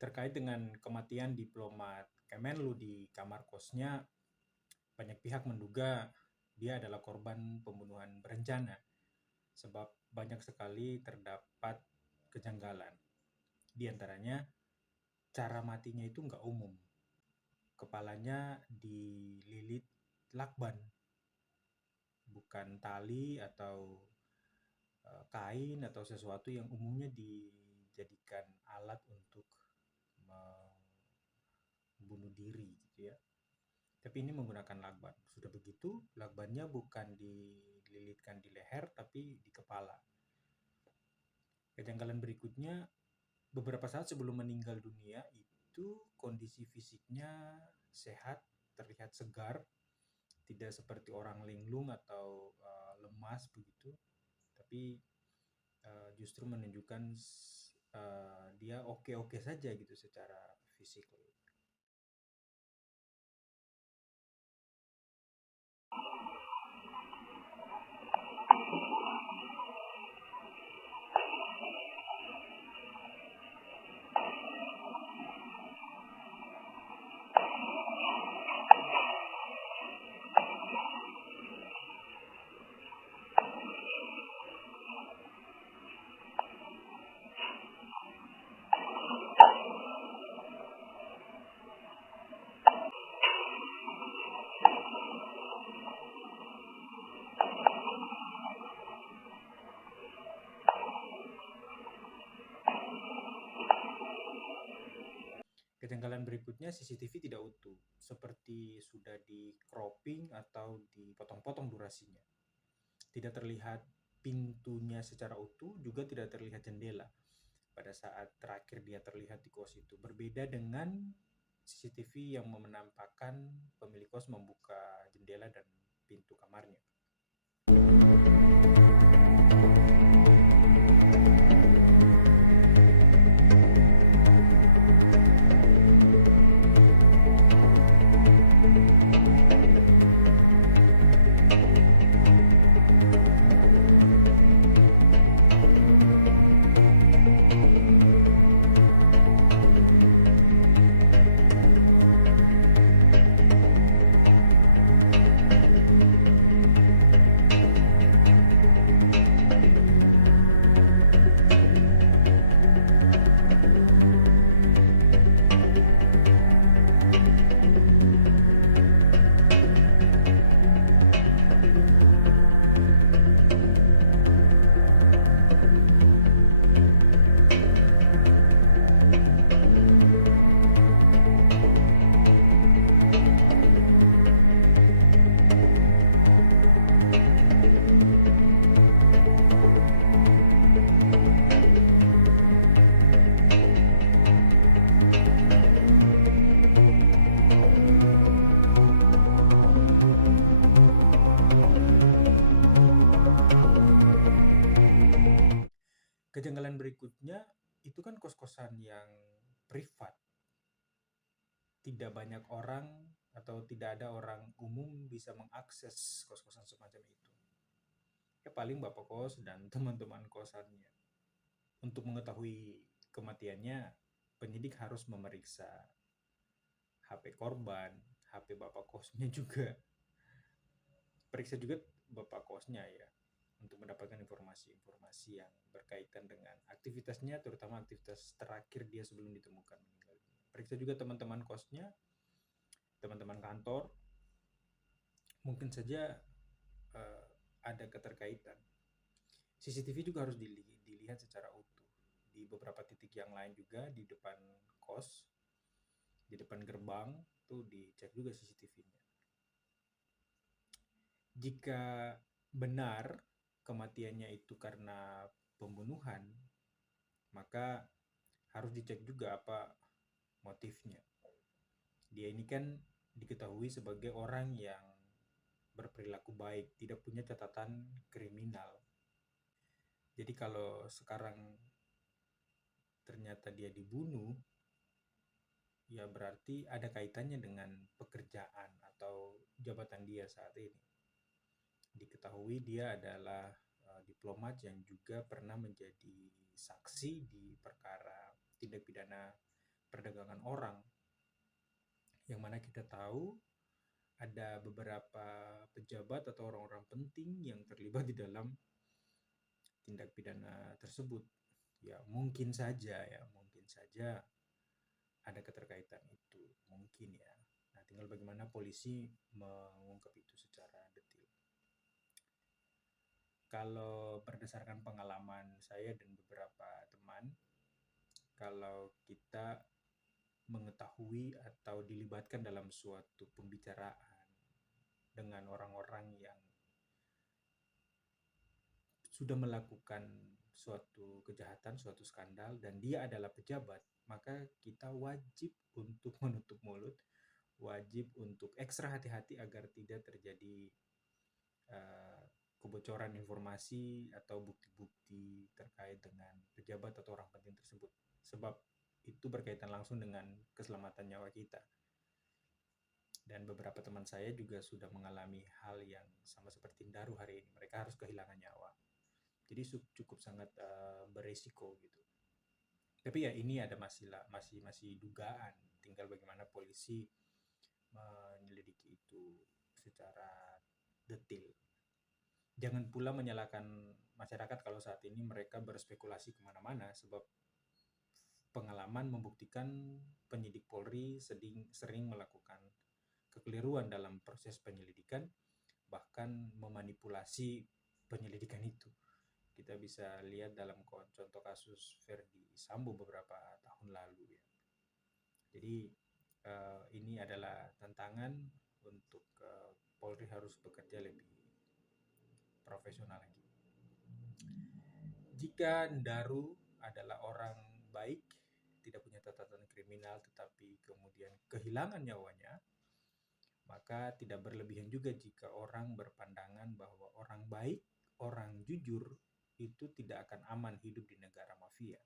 Terkait dengan kematian diplomat Kemenlu di kamar kosnya, banyak pihak menduga dia adalah korban pembunuhan berencana sebab banyak sekali terdapat kejanggalan. Di antaranya, cara matinya itu nggak umum. Kepalanya dililit lakban, bukan tali atau kain atau sesuatu yang umumnya dijadikan alat untuk membunuh diri gitu ya. Tapi ini menggunakan lakban. Sudah begitu, lakbannya bukan dililitkan di leher tapi di kepala. Kejanggalan berikutnya, beberapa saat sebelum meninggal dunia itu kondisi fisiknya sehat, terlihat segar, tidak seperti orang linglung atau lemas begitu, tapi justru menunjukkan dia oke-oke saja gitu secara fisik. Kejanggalan berikutnya, CCTV tidak utuh, seperti sudah di cropping atau dipotong-potong durasinya. Tidak terlihat pintunya secara utuh, juga tidak terlihat jendela pada saat terakhir dia terlihat di kos itu. Berbeda dengan CCTV yang menampakkan pemilik kos membuka jendela dan pintu kamarnya. Kejanggalan berikutnya, itu kan kos-kosan yang privat. Tidak banyak orang atau tidak ada orang umum bisa mengakses kos-kosan semacam itu. Ya paling bapak kos dan teman-teman kosannya. Untuk mengetahui kematiannya, penyidik harus memeriksa HP korban, HP bapak kosnya juga. Periksa juga bapak kosnya ya, untuk mendapatkan informasi-informasi yang berkaitan dengan aktivitasnya, terutama aktivitas terakhir dia sebelum ditemukan meninggal. Periksa juga teman-teman kosnya, teman-teman kantor, mungkin saja ada keterkaitan. CCTV juga harus dilihat secara utuh. Di beberapa titik yang lain juga, di depan kos, di depan gerbang, tuh dicek juga CCTV-nya. Jika benar kematiannya itu karena pembunuhan, maka harus dicek juga apa motifnya. Dia ini kan diketahui sebagai orang yang berperilaku baik, tidak punya catatan kriminal. Jadi kalau sekarang ternyata dia dibunuh, ya berarti ada kaitannya dengan pekerjaan atau jabatan dia saat ini. Diketahui dia adalah diplomat yang juga pernah menjadi saksi di perkara tindak pidana perdagangan orang, yang mana kita tahu ada beberapa pejabat atau orang-orang penting yang terlibat di dalam tindak pidana tersebut. Ya, mungkin saja ada keterkaitan itu, mungkin ya. Nah, tinggal bagaimana polisi mengungkap itu secara detail. Kalau berdasarkan pengalaman saya dan beberapa teman, kalau kita mengetahui atau dilibatkan dalam suatu pembicaraan dengan orang-orang yang sudah melakukan suatu kejahatan, suatu skandal, dan dia adalah pejabat, maka kita wajib untuk menutup mulut, wajib untuk ekstra hati-hati agar tidak terjadi uh, kebocoran informasi atau bukti-bukti terkait dengan pejabat atau orang penting tersebut. Sebab itu berkaitan langsung dengan keselamatan nyawa kita. Dan beberapa teman saya juga sudah mengalami hal yang sama seperti Daru hari ini. Mereka harus kehilangan nyawa. Jadi cukup sangat beresiko gitu. Tapi ya ini ada masih dugaan. Tinggal bagaimana polisi menyelidiki itu secara detail. Jangan pula menyalahkan masyarakat kalau saat ini mereka berspekulasi kemana-mana, sebab pengalaman membuktikan penyidik Polri sering melakukan kekeliruan dalam proses penyelidikan, bahkan memanipulasi penyelidikan itu. Kita bisa lihat dalam contoh kasus Verdi Sambo beberapa tahun lalu ya. Jadi ini adalah tantangan untuk Polri harus bekerja lebih profesional lagi. Jika Ndaru adalah orang baik, tidak punya catatan kriminal, tetapi kemudian kehilangan nyawanya, maka tidak berlebihan juga jika orang berpandangan bahwa orang baik, orang jujur, itu tidak akan aman hidup di negara mafia.